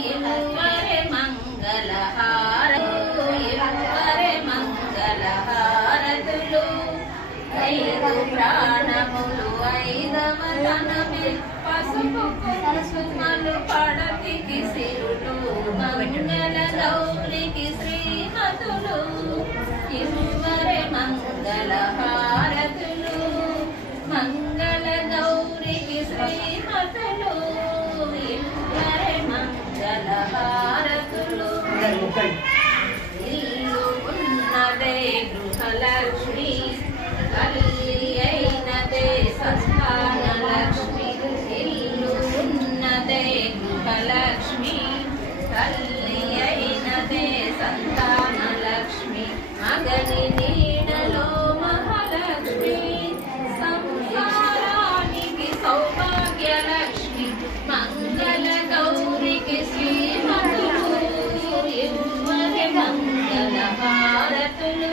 ఇవ్వరే మంగళహారతులు ఇవ్వరే మంగళహారతులు ఐదు ప్రాణములు ఐదవ తనమే పసుపు కుంకుమలు పడతికి సిరులు మంగళ గౌరికి శ్రీమతులు ఇవ్వరే మంగళహారతులు మంగళ గౌరికి శ్రీమతులు ఇవ్వరే మంగళహారతులు ఇల్లు ఉన్నదే గృహలక్ష్మి తల్లి అయినదే సంతాన లక్ష్మి ఇల్లు ఉన్నదే గృహలక్ష్మి తల్లి అయినదే సంతాన లక్ష్మి మగని నీడలో మహాలక్ష్మి సంసారానికి సౌభాగ్య లక్ష్మి మంగళ గౌరికి శ్రీమతులు ఇవ్వరే మంగళ హారతులు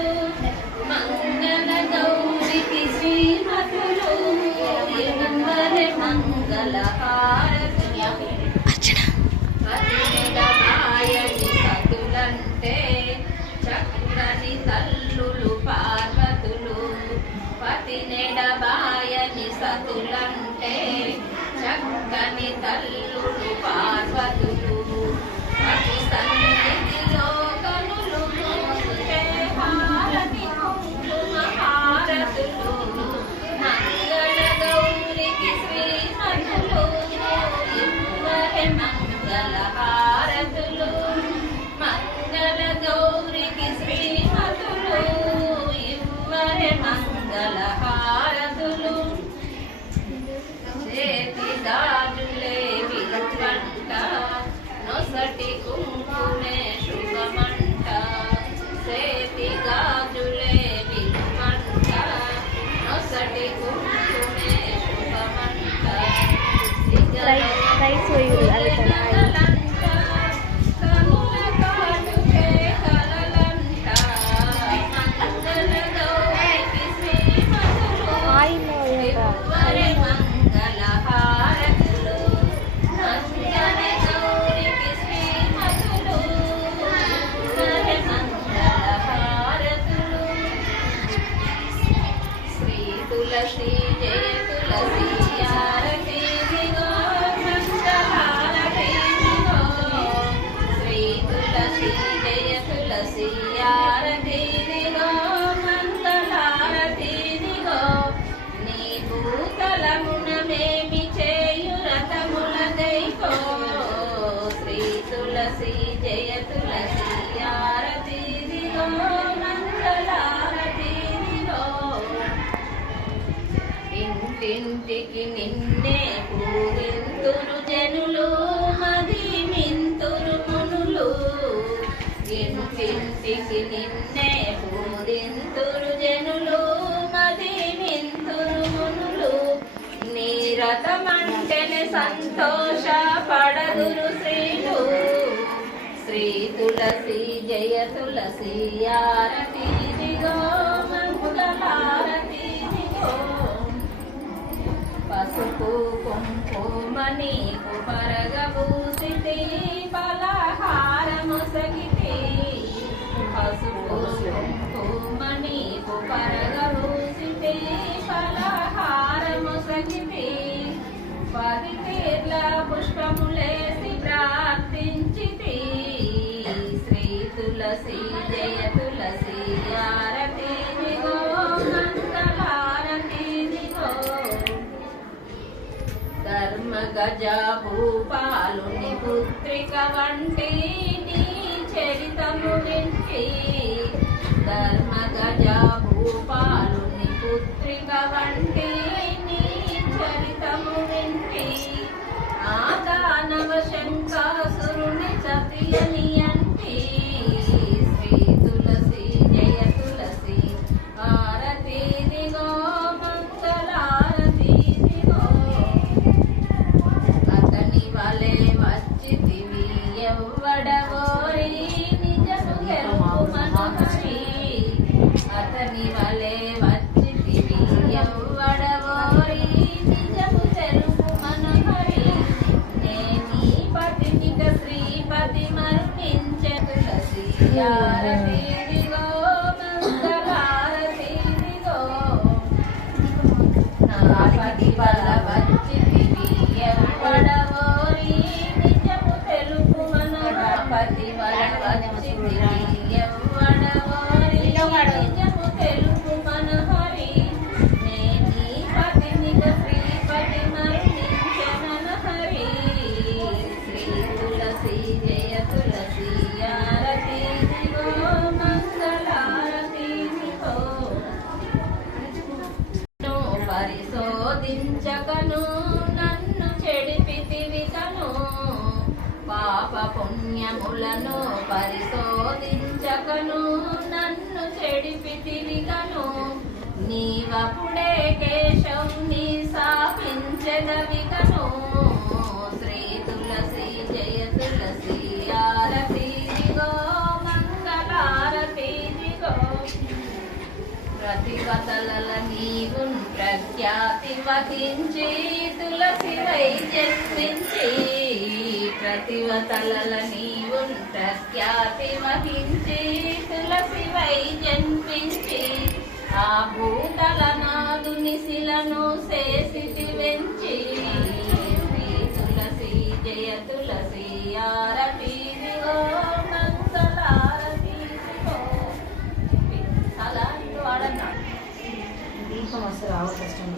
మంగళ గౌరికి శ్రీమతులు ఇవ్వరే మంగళ హారతులు పతినిడబాయని సతులంటే చక్కని తల్లులు పార్వతులు పతినిడబాయని సతులంటే చక్కని తల్లులు పార్వతులు పతి సన్నిధిలో కనులు మూస్తే హారతి కుంకుమ హారతులు మంగళ గౌరికి శ్రీమతులు ఇవ్వరే మంగళ హారతులు మంగళ గౌరికి శ్రీమతులు ఇవ్వరే మంగళ హారతులు చేతి గాజులే విలువంట నొసటి కుంకుమే శుభమంట చేతి గాజులే విలువంట నొసటి కుంకుమే శుభమంట కనుల కాటుకే కలలంట మంగళ గౌరికి శ్రీమతులు ఇవ్వరే మంగళ హారతులు మంగళ గౌరికి శ్రీమతులు ఇవ్వరే మంగళ హారతులు శ్రీ తులసి జయ తులసి ఆరతి దిగో మంగళారతి దిగో శ్రీ తులసి జయ తులసి ఆరతి దిగో మంగళారతి దిగో నీ భూతలమునమేమి చేయు రథముల దైకో శ్రీ తులసి జయ తులసి ఆరతి దిగో మంగళారతి దిగో ఇంటింటికి నిన్నే పూజింతురు జనులు మది మింతురు మునులు ఇంటింటికి నిన్నే పూజింతురు జనులు మది మింతురు మునులు నీ రథమంటెనే సంతోష పడదురు శ్రీలు శ్రీ తులసి జయ తులసి ఆరతి దిగో మంగళారతి దిగో పసుపు కుంకుమ నీకు పరగబూసితే పలహారమొసగితే పసుపు కుంకుమ నీకు పరగబూసితే పలహారమొసగితే 10 తీర్ల పుష్పములేసి ప్రార్థించితే శ్రీ తులసి జయ తులసి ఆరతి దిగో మంగళారతి దిగో ధర్మ గజ భూపాలుని పుత్రిక వంటి నీ చరితము వింటి ధర్మ గజ భూపాలుని పుత్రిక వంటి నీ చరితము వింటి ఆ దానవ శంకాసురుని సతియని అంటి శ్రీ తులసి జయ తులసి ఆరతి దిగో మంగళారతి దిగో అతని వలె వచ్చితివి ఎవ్వడవోరి నిజము గెలుపు మనోహరి అతని వలె వచ్చితివి ఎవ్వడవోరి నిజము తెలుపు మనోహరి నేనీ పతి ఆరతిదిగో మంగళారతిదిగో నా పతి వల్ల వచ్చితివి ఎవ్వడవోరి నిజము తెలుపు పతి వల్ల వచ్చితివి ఎవ్వడవోరి నిజము తెలుపు మనహరి నేనీ పతినిగ శ్రీపతి మరణించనన హరి శ్రీ తులసి జయ తులసి ఆరతిదిగో మంగళారతిదిగో పరిశోధించకను నన్ను చెడిపితివి కను పాప పుణ్యములను పరిశోధించకను నన్ను చెడిపితివి కను నీవప్పుడే కేశవుని శాపించెదవి కను శ్రీ తులసి జయ తులసి ఆరతిదిగో మంగళారతిదిగో ప్రతివతలల నీవున్ ప్రఖ్యాతి వహించి తులసి వై జన్మించి ప్రతివతలల నీవున్ ప్రఖ్యాతి వహించి తులసి వై జన్మించి ఆ భూతల నాదుని శిలను శేషితి వెంచి శ్రీ తులసి జయ తులసి ఆరతిదిగో మంగళారతిదిగో అలా వాడన్నా దీపం వస్తే రావ కష్టం